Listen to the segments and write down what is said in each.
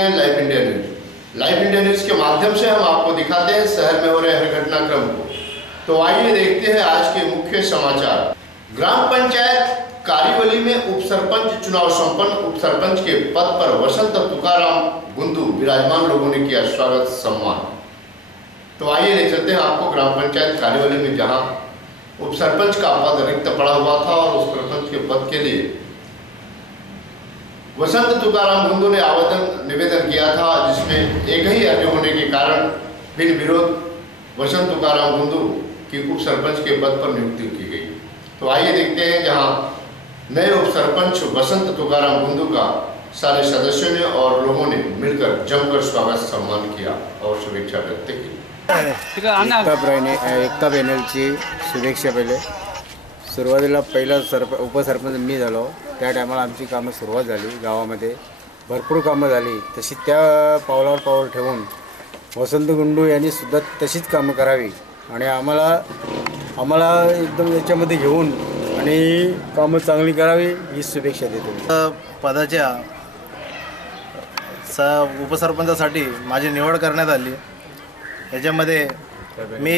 रहे हैं live India news. Live India news के माध्यम से हम आपको दिखाते हैं शहर में हो रहे हर घटनाक्रम को। तो आइए देखते हैं आज के मुख्य समाचार। ग्राम पंचायत कारीवली में उप सरपंच चुनाव संपन्न। उप सरपंच के पद पर वसंत तुकाराम गुंदू विराजमान, लोगों ने किया स्वागत सम्मान। तो आइए ले चलते हैं आपको ग्राम पंचायत कारीवली में, जहां उप सरपंच का पद रिक्त पड़ा हुआ था और उस सरपंच के पद के लिए वसंत तुकाराम गुंदू ने आवेदन निवेदन किया था, जिसमें एक ही अर्ज होने के कारण बिन विरोध वसंत तुकाराम गुंदू की उप सरपंच के पद पर नियुक्ति की गई। तो आइए देखते हैं जहां नए उप सरपंच वसंत तुकाराम गुंदू का सारे सदस्यों ने और लोगों ने मिलकर जमकर स्वागत सम्मान किया और शुभेच्छा व्यक्त की। एकता पॅनलची शुभेच्छा। पहिले सुरुवातीला पहिला उपसरपंच मी झालो, त्या टायमाला आमची कामं सुरुवात झाली, गावामध्ये भरपूर कामं झाली। तशी त्या पावलावर पाऊल ठेवून वसंत गुंडू यांनी सुद्धा तशीच कामं करावी आणि आम्हाला एकदम याच्यामध्ये घेऊन आणि कामं चांगली करावी ही शुभेच्छा देतो। पदाच्या उपसरपंचासाठी माझी निवड करण्यात आली। याच्यामध्ये मी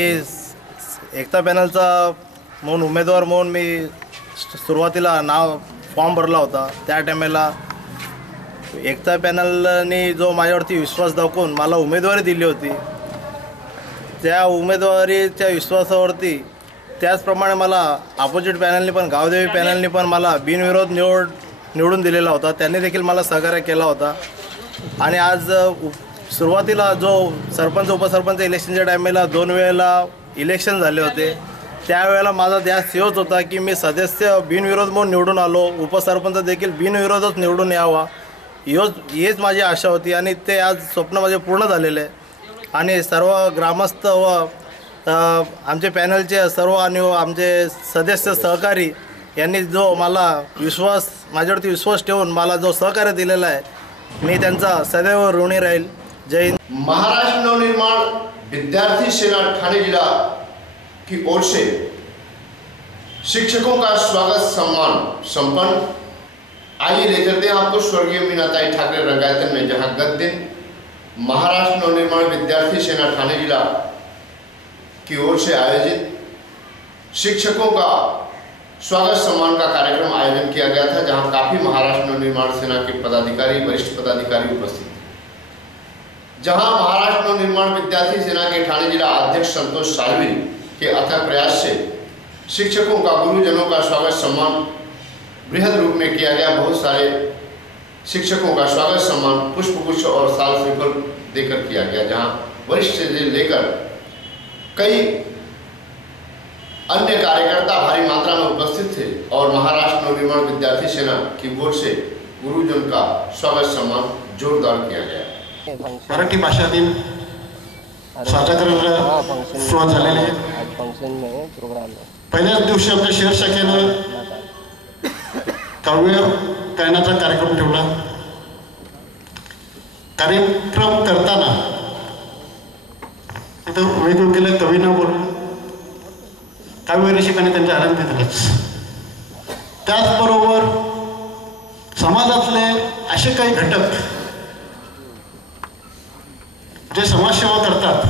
एकता पॅनलचा म्हणून उमेदवार म्हणून मी सुरुवातीला फॉर्म भरला होता। त्या टायमाला एकता पॅनलने जो माझ्यावरती विश्वास दाखवून मला उमेदवारी दिली होती, त्या उमेदवारीच्या विश्वासावरती त्याचप्रमाणे मला अपोजिट पॅनलने पण, गावदेवी पॅनलने पण मला बिनविरोध निवडून दिलेला होता। त्यांनी देखील मला सहकार्य केला होता। आणि आज सुरुवातीला जो सरपंच उपसरपंच इलेक्शनच्या टायमाला 2 वेळेला इलेक्शन झाले होते, त्यावेळेला माझा ध्यास हेच होता की मी सदस्य बिनविरोध म्हणून निवडून आलो, उपसरपंच देखील बिनविरोधच निवडून यावा, हेच माझी आशा होती। आणि ते आज स्वप्न माझे पूर्ण झालेले आहे। आणि सर्व ग्रामस्थ व आमचे पॅनलचे सर्व आणि आमचे सदस्य सहकारी यांनी जो मला माझ्यावरती विश्वास ठेवून मला जो सहकार्य दिलेला आहे, मी त्यांचा सदैव ऋणी राहील। जय हिंद। महाराष्ट्र नवनिर्माण विद्यार्थी सेना ठाणे जिला की ओर से शिक्षकों का स्वागत सम्मान संपन्न। आइए ले चलते हैं आपको स्वर्गीय मीनाताई ठाकरे रंगायतन में, जहां गत दिन महाराष्ट्र नवनिर्माण विद्यार्थी सेना ठाणे जिला की ओर से आयोजित शिक्षकों का स्वागत सम्मान का कार्यक्रम आयोजन किया गया था, जहां काफी महाराष्ट्र नवनिर्माण सेना के पदाधिकारी, वरिष्ठ पदाधिकारी उपस्थित थे। जहां महाराष्ट्र नवनिर्माण विद्यार्थी सेना के ठाणे जिला अध्यक्ष संतोष सालवी के अथक प्रयास से शिक्षकों का, गुरुजनों का स्वागत सम्मान बृहद रूप में किया गया। बहुत सारे शिक्षकों का स्वागत सम्मान पुष्पगुच्छ और साल श्रीफल देकर किया गया, जहां वरिष्ठ से लेकर कई अन्य कार्यकर्ता भारी मात्रा में उपस्थित थे और महाराष्ट्र नवनिर्माण विद्यार्थी सेना की ओर से गुरुजन का स्वागत सम्मान जोरदार किया गया। मराठी भाषा दिन साजरा करायला सुरुवात झालेली आहे। पहिल्याच दिवशी आमच्या शहर शाखेनं काव्य गायनाचा कार्यक्रम ठेवला। कार्यक्रम करताना तिथं वेगवेगळ्या कवींना बोलून काव्य रसिकांनी त्यांचा आनंद दिलाच। त्याचबरोबर समाजातले असे काही घटक जे समाजसेवा करतात,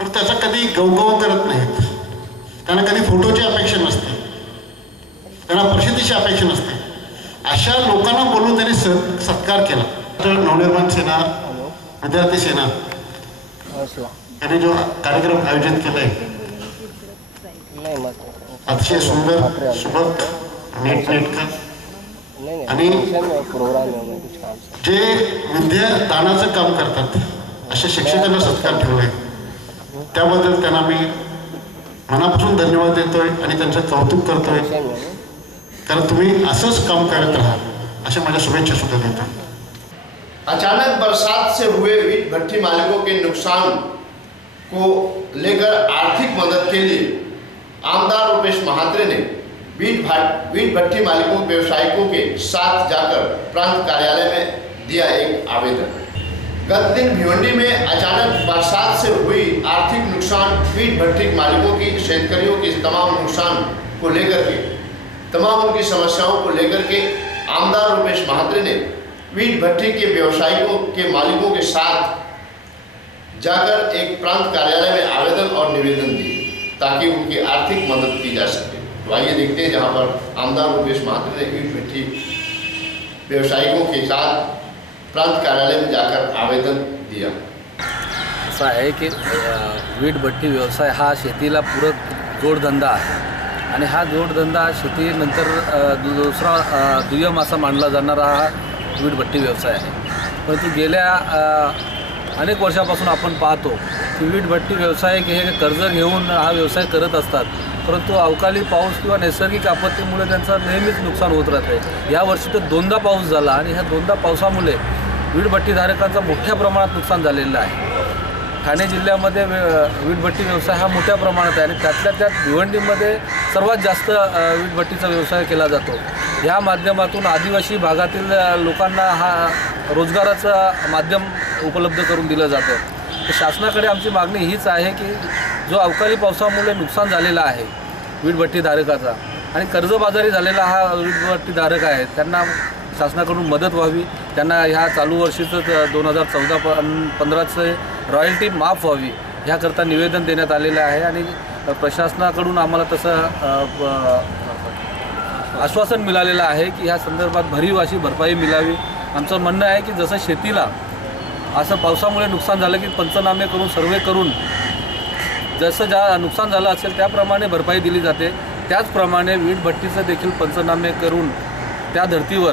तर त्याचा कधी गवगव करत नाहीत, त्यांना कधी फोटोची अपेक्षा नसते, त्यांना प्रसिद्धीची अपेक्षा नसते। अशा लोकांना बोलून त्यांनी सत्कार केला। तर नवनिर्माण सेना विद्यार्थी सेना यांनी जो कार्यक्रम आयोजित केलाय, अतिशय सुंदर, सुबक, नीटनेटकं आणि जे विद्यादानाचं काम करतात अशा शिक्षकांना सत्कार ठेवलाय, त्याबद्दल त्यांना मी मनापासून धन्यवाद देतोय आणि त्यांचं कौतुक करतोय। कारण तुम्ही असंच काम करत राहा अशा माझ्या शुभेच्छा सुद्धा देतो। अचानक बरसात से हुए ईंट भट्ठी मालिकों के नुकसान को लेकर आर्थिक मदद के लिए आमदार रुपेश महात्रे ने ईंट भट्ठी मालिकों व्यवसायिकों के साथ जाकर प्रांत कार्यालय में दिया एक आवेदन। गत दिन भिवंडी में अचानक बरसात से हुई आर्थिक नुकसान, ईंट भट्ठी मालिकों की, शेतकरियों की तमाम नुकसान को लेकर के, तमाम उनकी समस्याओं को लेकर के आमदार रुपेश महात्रे ने ईंट भट्ठी के व्यवसायियों के मालिकों के साथ जाकर एक प्रांत कार्यालय में आवेदन और निवेदन दिए ताकि उनकी आर्थिक मदद की जा सके। तो आइए देखते हैं जहां पर आमदार रूपेश महातो ने ईंट भट्ठी व्यवसायियों के साथ प्रांत कार्यालय में जाकर आवेदन दिया। असं आहे की वीट भट्टी व्यवसाय हा शेतीला पूरक जोडधंदा आहे आणि हा जोडधंदा शेतीनंतर दुसरा दुय्यम असा मानला जाणारा हा वीट भट्टी व्यवसाय आहे। परंतु गेल्या अनेक वर्षापासून आपण पाहतो की वीट भट्टी व्यवसाय हे कर्ज घेऊन हा व्यवसाय करत असतात, परंतु अवकाळी पाऊस किंवा नैसर्गिक आपत्तीमुळे त्यांचं नेहमीच नुकसान होत राहते। यावर्षी तर दोनदा पाऊस झाला आणि ह्या दोनदा पावसामुळे वीट भट्टीधारकांचं मोठ्या प्रमाणात नुकसान झालेलं आहे। ठाणे जिल्ह्यामध्ये वीट भट्टी व्यवसाय हा मोठ्या प्रमाणात आहे आणि त्यातल्या त्यात भिवंडीमध्ये सर्वात जास्त वीट भट्टीचा व्यवसाय केला जातो। या माध्यमातून आदिवासी भागातील लोकांना हा रोजगाराचं माध्यम उपलब्ध करून दिलं जातं। तर शासनाकडे आमची मागणी हीच आहे की जो अवकाळी पावसामुळे नुकसान झालेलं आहे वीट भट्टीधारकाचा आणि कर्जबाजारी झालेला हा वीट भट्टीधारक आहे, त्यांना शासनाकडून मदत व्हावी, त्यांना ह्या चालू वर्षीचं 2014-15चं रॉयल्टी माफ व्हावी ह्याकरता निवेदन देण्यात आलेलं आहे आणि प्रशासनाकडून आम्हाला तसं आश्वासन मिळालेलं आहे की ह्या संदर्भात भरीव अशी भरपाई मिळावी। आमचं म्हणणं आहे की जसं शेतीला असं पावसामुळे नुकसान झालं की पंचनामे करून सर्वे करून जसं ज्या नुकसान झालं असेल त्याप्रमाणे भरपाई दिली जाते, त्याचप्रमाणे वीट भट्टीचं देखील पंचनामे करून त्या धर्तीवर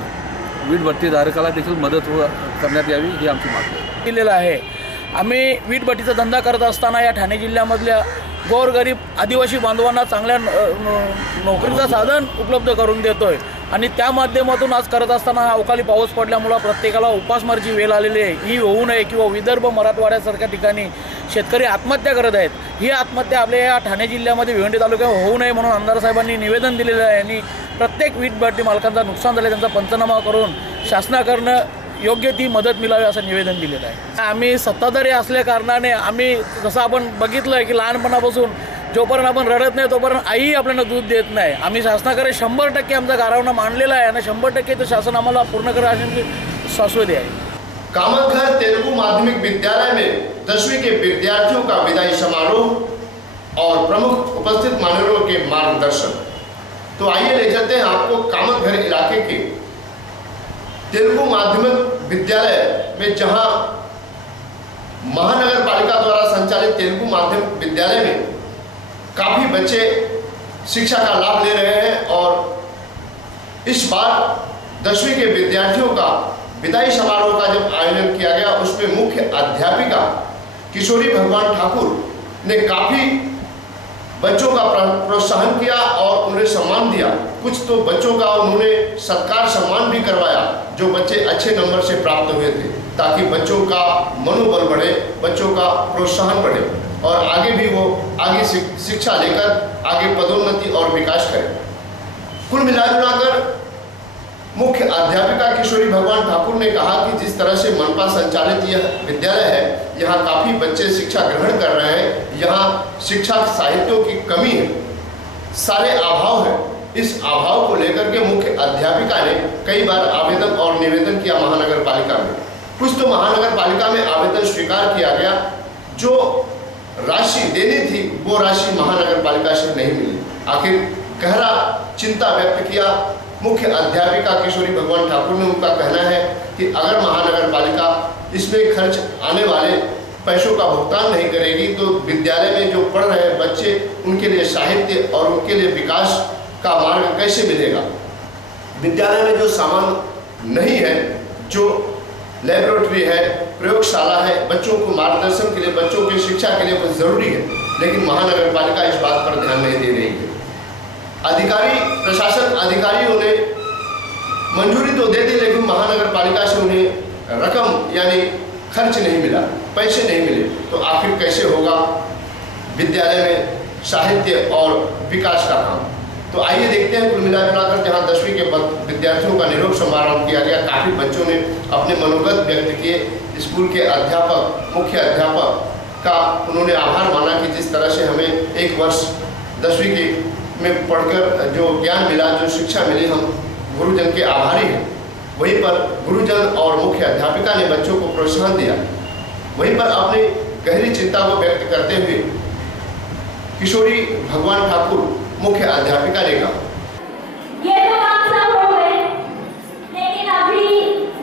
वीट भट्टीधारकाला देखील मदत करण्यात यावी ही आमची मागणी केलेलं आहे। आम्ही वीट भट्टीचा धंदा करत असताना या ठाणे जिल्ह्यामधल्या गोरगरीब आदिवासी बांधवांना चांगल्या नोकरीचं साधन उपलब्ध करून देतोय आणि त्या माध्यमातून आज करत असताना हा अवकाळी पाऊस पडल्यामुळं प्रत्येकाला उपासमारीची वेळ आलेली आहे। ही होऊ नये किंवा विदर्भ मराठवाड्यासारख्या ठिकाणी शेतकरी आत्महत्या करत आहेत, ही आत्महत्या आपल्या या ठाणे जिल्ह्यामध्ये भिवंडी तालुक्यात होऊ नये म्हणून आमदार साहेबांनी निवेदन दिलेलं आहे आणि प्रत्येक वीट भट्टी मालकांचा नुकसान झाले त्यांचा पंचनामा करून शासनाकडनं योग्य ती मदत मिळावी असं निवेदन दिलेलं आहे। आम्ही सत्ताधारी असल्या कारणाने आम्ही जसं आपण बघितलं आहे की लहानपणापासून जोपर्यंत आपण रडत नाही तोपर्यंत आई आपल्याला दूध देत नाही। आम्ही शासनाकडे 100% आमचा गारवणा मांडलेला आहे आणि 100% तो शासन आम्हाला पूर्ण करायची शाश्वती आहे। कामतघर तेलुगु माध्यमिक विद्यालय में 10वीं के विद्यार्थियों का विदाई समारोह और प्रमुख उपस्थित मान्यवरों के मार्गदर्शन। तो आइए ले चलते हैं आपको कामतघर इलाके के तेलुगु माध्यमिक विद्यालय में, जहां महानगर पालिका द्वारा संचालित तेलुगु माध्यमिक विद्यालय में काफी बच्चे शिक्षा का लाभ ले रहे हैं और इस बार 10वीं के विद्यार्थियों का विदाई समारोह का जब आयोजन किया गया उसमें मुख्य अध्यापिका किशोरी भगवान ठाकुर ने काफी बच्चों का प्रोत्साहन किया और उन्हें सम्मान दिया। कुछ तो बच्चों का उन्होंने सत्कार सम्मान भी करवाया जो बच्चे अच्छे नंबर से प्राप्त हुए थे, ताकि बच्चों का मनोबल बढ़े, बच्चों का प्रोत्साहन बढ़े और आगे भी वो आगे शिक्षा लेकर आगे पदोन्नति और विकास करें। कुल मिलाकर मुख्य अध्यापिका किशोरी भगवान ठाकुर ने कहा कि जिस तरह से मनपा संचालित यह विद्यालय है, यहाँ काफ़ी बच्चे शिक्षा ग्रहण कर रहे हैं, यहाँ शिक्षा साहित्यों की कमी है, सारे अभाव है। इस अभाव को लेकर के मुख्य अध्यापिका ने कई बार आवेदन और निवेदन किया महानगर पालिका में। कुछ तो महानगर पालिका में आवेदन स्वीकार किया गया, जो राशि देनी थी वो राशि महानगर पालिका से नहीं मिली। आखिर गहरा चिंता व्यक्त किया मुख्य अध्यापिका किशोरी भगवान ठाकुर ने। उनका कहना है कि अगर महानगर पालिका इसमें खर्च आने वाले पैसों का भुगतान नहीं करेगी तो विद्यालय में जो पढ़ रहे हैं बच्चे, उनके लिए साहित्य और उनके लिए विकास का मार्ग कैसे मिलेगा। विद्यालय में जो सामान नहीं है, जो लेबोरेटरी है, प्रयोगशाला है, बच्चों को मार्गदर्शन के लिए, बच्चों की शिक्षा के लिए बहुत ज़रूरी है, लेकिन महानगर पालिका इस बात पर ध्यान नहीं दे रही है। अधिकारी, प्रशासन अधिकारियों ने मंजूरी तो दे दी, लेकिन महानगर पालिका से उन्हें रकम यानी खर्च नहीं मिला, पैसे नहीं मिले, तो आखिर कैसे होगा विद्यालय में साहित्य और विकास का काम। तो आइए देखते हैं कुल मिलाकर जहाँ 10वीं के विद्यार्थियों का निरोप समारोह किया गया, काफ़ी बच्चों ने अपने मनोगत व्यक्त किए। स्कूल के अध्यापक, मुख्य अध्यापक का उन्होंने आभार माना कि जिस तरह से हमें एक वर्ष 10वीं के में पढ़कर जो ज्ञान मिला, जो शिक्षा मिली, हम गुरुजन के आभारी हैं। वहीं पर गुरुजन और मुख्य अध्यापिका ने बच्चों को प्रोत्साहन दिया। वहीं पर अपनी गहरी चिंता को व्यक्त करते हुए किशोरी भगवान ठाकुर मुख्य अध्यापिका ने कहा, ये तो काम सब हो गए, लेकिन अभी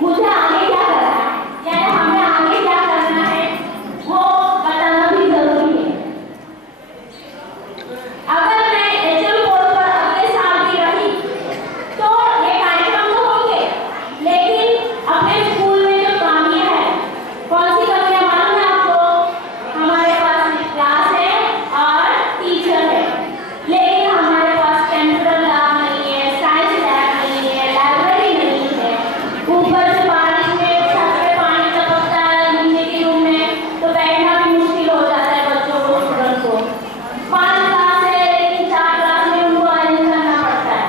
मुझे आगे क्या करना है, यानी हमें आगे क्या करना है वो बताना भी जरूरी है। अगर मैं एचएम बोर्ड पर अगले साल भी रही तो ये कार्यक्रम तो होंगे, लेकिन अपने स्कूल में जो कमियां है, कौन सी कमियां मालूम है आपको? हमारे पास क्लास है और टीचर है, लेकिन हमारे पास कंप्यूटर लैब नहीं है, साइंस लैब नहीं है, लाइब्रेरी नहीं है। ऊपर से बारिश में छत पे पानी टपकता है नीचे के रूम में, तो बैठना भी मुश्किल हो जाता है बच्चों को, स्टूडेंट को। 5 क्लास है लेकिन 4 क्लास में उनको अरेंज करना पड़ता है।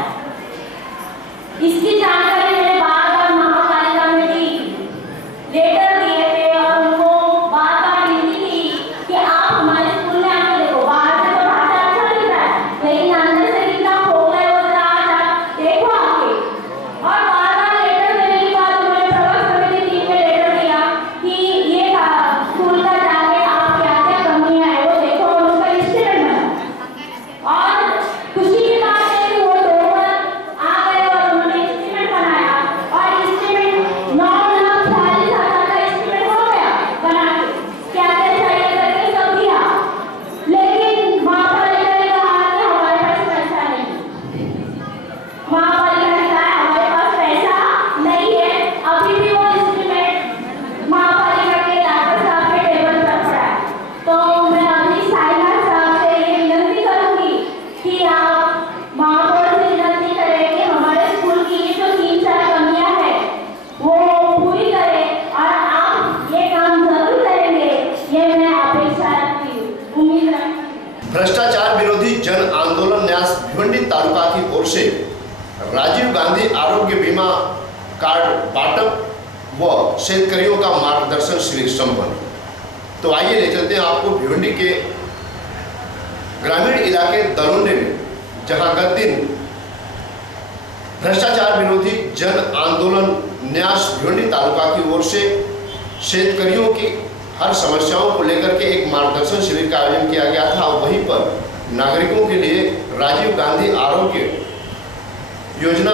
इसकी जानकारी मैंने बार-बार महापालिका में दी, लेटर दिए थे और उनको बार-बार लिखी थी कि आप हमारे स्कूल में आके देखो। बाहर से तो ढांचा अच्छा दिख रहा है, लेकिन अंदर से कितना खोखला है वो जरा आप देखो आके। और बार-बार लेटर देने के बाद उन्होंने प्रबंधन समिति टीम में लेटर दिया कि ये स्कूल का जाके आप क्या-क्या कमियां है वो देखो और उसका एस्टीमेट बनाओ। और खुशी की बात है कि वो दोनों आ गए और उन्होंने एस्टीमेट बनाया और एस्टीमेट 9,40,000 का एस्टीमेट हो गया बना के, क्या-क्या चाहिए करके सब दिया। लेकिन महापालिका ने कहा कि हमारे पास पैसा नहीं। महापालिका ने कहा हमारे पास पैसा नहीं है, अभी भी वो एस्टीमेट महापालिका के डॉक्टर साहब के टेबल पर पड़ा है। तो मैं अभी साइनाथ साहब से ये विनती करूंगी कि आप महापौर से विनती करें कि हमारे स्कूल की जो 3-4 कमियां हैं वो पूरी करें और आप ये काम जरूर करेंगे, ये मैं अपेक्षा रखती हूँ, उम्मीद रखती हूँ। भ्रष्टाचार विरोधी जन आंदोलन न्यास भिवंडी तालुका की ओर से राजीव गांधी आरोग्य बीमा कार्ड बांटप व शेतकरियों का मार्गदर्शन शिविर संपन्न। तो आइए ले चलते हैं आपको भिवंडी के ग्रामीण इलाके दलोंडे में, जहां गत दिन भ्रष्टाचार विरोधी जन आंदोलन न्यास भिवंडी तालुका की ओर से शेतकरियों की हर समस्याओं को लेकर के एक मार्गदर्शन शिविर का आयोजन किया गया था। और वहीं पर नागरिकों के लिए राजीव गांधी आरोग्य योजना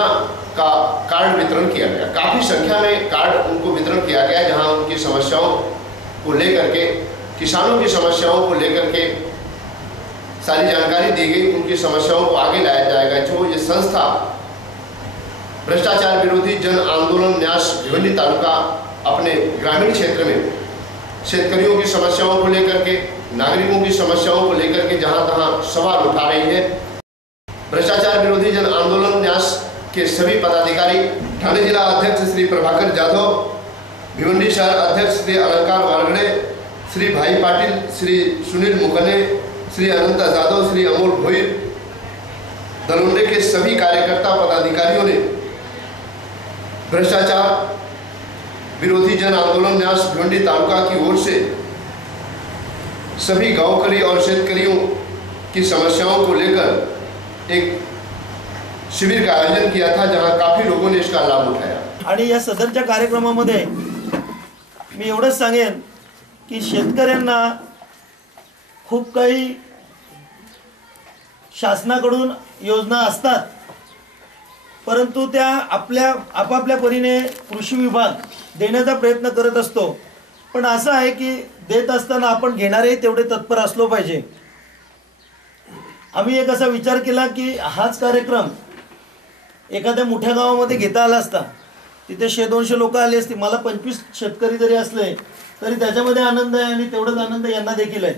का कार्ड वितरण किया गया। काफ़ी संख्या में कार्ड उनको वितरण किया गया, जहां उनकी समस्याओं को लेकर के, किसानों की समस्याओं को लेकर के सारी जानकारी दी गई, उनकी समस्याओं को आगे लाया जाएगा। जो ये संस्था भ्रष्टाचार विरोधी जन आंदोलन न्यास भिवंडी तालुका अपने ग्रामीण क्षेत्र में शेतकरियों की समस्याओं को लेकर के, नागरिकों की समस्याओं को लेकर के जहां तहां सवाल उठा रही है। भ्रष्टाचार विरोधी जन आंदोलन न्यास के सभी पदाधिकारी, ठाणे जिला अध्यक्ष श्री प्रभाकर जाधव, भिवंडी शहर अध्यक्ष श्री अलंकार वारगड़े, श्री भाई पाटिल, श्री सुनील मुखने, श्री अनंत जाधव, श्री अमोल भोईर, दलोंडे के सभी कार्यकर्ता पदाधिकारियों ने भ्रष्टाचार विरोधी जन आंदोलन न्यास भिवंडी तालुका की ओर से सभी गांवकरी और शेतकरियों की समस्याओं को लेकर एक शिविर का आयोजन किया था, जहां काफी लोगों ने इसका लाभ उठाया। आणि या सदरच्या कार्यक्रमामध्ये मी एवढंच सांगेन की शेतकऱ्यांना खूप काही शासनाकडून योजना असतात, परंतु त्या आपापल्या परीने कृषी विभाग देण्याचा प्रयत्न करत असतो। पण असं आहे की देत असताना आपण घेणारे तेवढे तत्पर असलो पाहिजे। आम्ही एक असा विचार केला की हाच कार्यक्रम एखाद्या मोठ्या गावामध्ये घेता आला असता, तिथे 100-200 लोक आली असती, मला 25 शेतकरी जरी असले तरी त्याच्यामध्ये आनंद आहे आणि तेवढाच आनंद यांना देखील आहे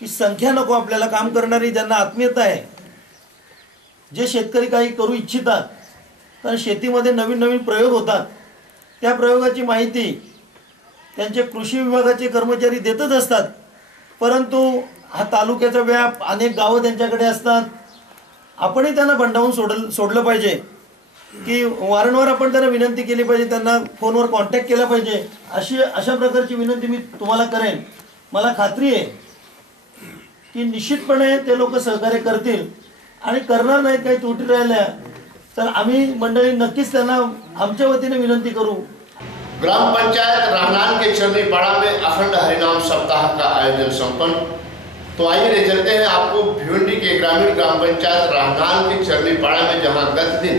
की संख्या नको आपल्याला, काम करणारी ज्यांना आत्मीयता आहे, जे शेतकरी काही करू इच्छितात, कारण शेतीमध्ये नवीन नवीन प्रयोग होतात, त्या प्रयोगाची माहिती त्यांचे कृषी विभागाचे कर्मचारी देतच असतात। परंतु हा तालुक्याचा व्याप, अनेक गावं त्यांच्याकडे असतात, आपणही त्यांना बंडावून सोडलं पाहिजे की वारंवार आपण त्यांना विनंती केली पाहिजे, त्यांना फोनवर कॉन्टॅक्ट केला पाहिजे। अशा प्रकारची विनंती मी तुम्हाला करेन। मला खात्री आहे की निश्चितपणे ते लोक सहकार्य करतील आणि करणार नाहीत। काही त्रुटी राहिल्या तर आम्ही मंडळी नक्कीच त्यांना आमच्या वतीने विनंती करू। ग्राम पंचायत राहनाल के चरनीपाड़ा में अखंड हरिनाम सप्ताह का आयोजन संपन्न। तो आइए ले चलते हैं आपको भिवंडी के ग्रामीण ग्राम पंचायत राहनाल के चरनीपाड़ा में, जहां गत दिन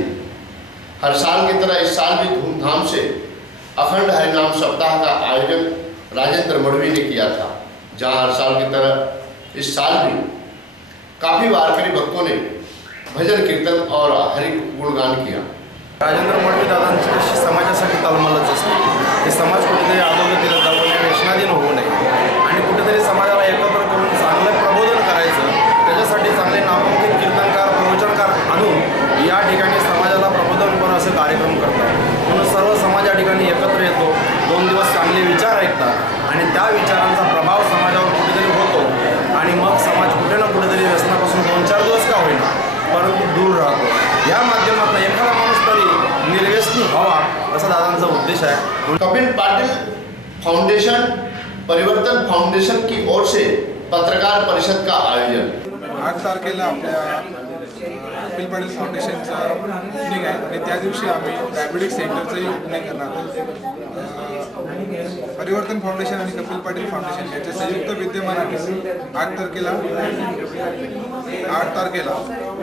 हर साल की तरह इस साल भी धूमधाम से अखंड हरिनाम सप्ताह का आयोजन राजेंद्र मढ़वी ने किया था, जहां हर साल की तरह इस साल भी काफी वारकरी भक्तों ने भजन कीर्तन और हरि गुणगान किया। राजेंद्र मढ़वी दादांची कशी समाजासाठी तळमळच असते, ते समाज कुठेतरी अधोगतीला जाऊ नये, व्यसनाधीन होऊ नये आणि कुठेतरी समाजाला एकत्र करून चांगलं प्रबोधन करायचं, त्याच्यासाठी चांगले नामांकित कीर्तनकार प्रवचनकार आणून या ठिकाणी समाजाला प्रबोधन करून असे कार्यक्रम करतात। म्हणून सर्व समाज या ठिकाणी एकत्र येतो, 2 दिवस चांगले विचार ऐकतात आणि त्या विचारांचा प्रभाव समाजावर कुठेतरी होतो आणि मग समाज कुठे ना कुठेतरी व्यसनापासून 2-4 दिवस का होईना परंतु दूर राहतो। या माध्यमातून एखादा माणूस तरी निर्व्यसनी व्हावा असा दादांचा उद्देश आहे। कपिल पाटिल फाउंडेशन परिवर्तन फाउंडेशन की ओर से पत्रकार परिषद का आयोजन। 8 तारखेला आपल्या कपिल पाटील फाउंडेशनचा ओपनिंग आहे आणि त्या दिवशी आम्ही डायबिटिक सेंटरचंही ओपनिंग करणार आहोत। परिवर्तन फाउंडेशन आणि कपिल पाटील फाउंडेशन याच्या संयुक्त विद्यमानाने 8 तारखेला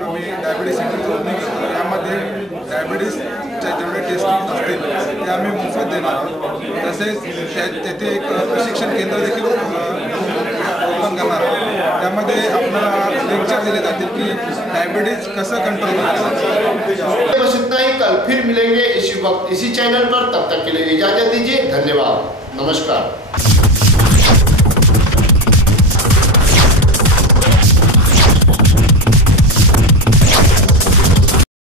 आम्ही डायबिटीस सेंटरचं ओपनिंग करतो। यामध्ये डायबिटीसच्या जेवढे टेस्टिंग असतील ते आम्ही मोफत देणार आहोत। तसेच तेथे एक प्रशिक्षण केंद्र देखील ओपन करणार आहोत। त्यामध्ये आपल्याला लेक्चर दिले जातील की डायबिटीज कसं कंट्रोल करायचं। बस इतना ही, कल फिर मिलेंगे इसी वक्त इसी चैनल पर। तब तक के लिए इजाजत दीजिए, धन्यवाद, नमस्कार।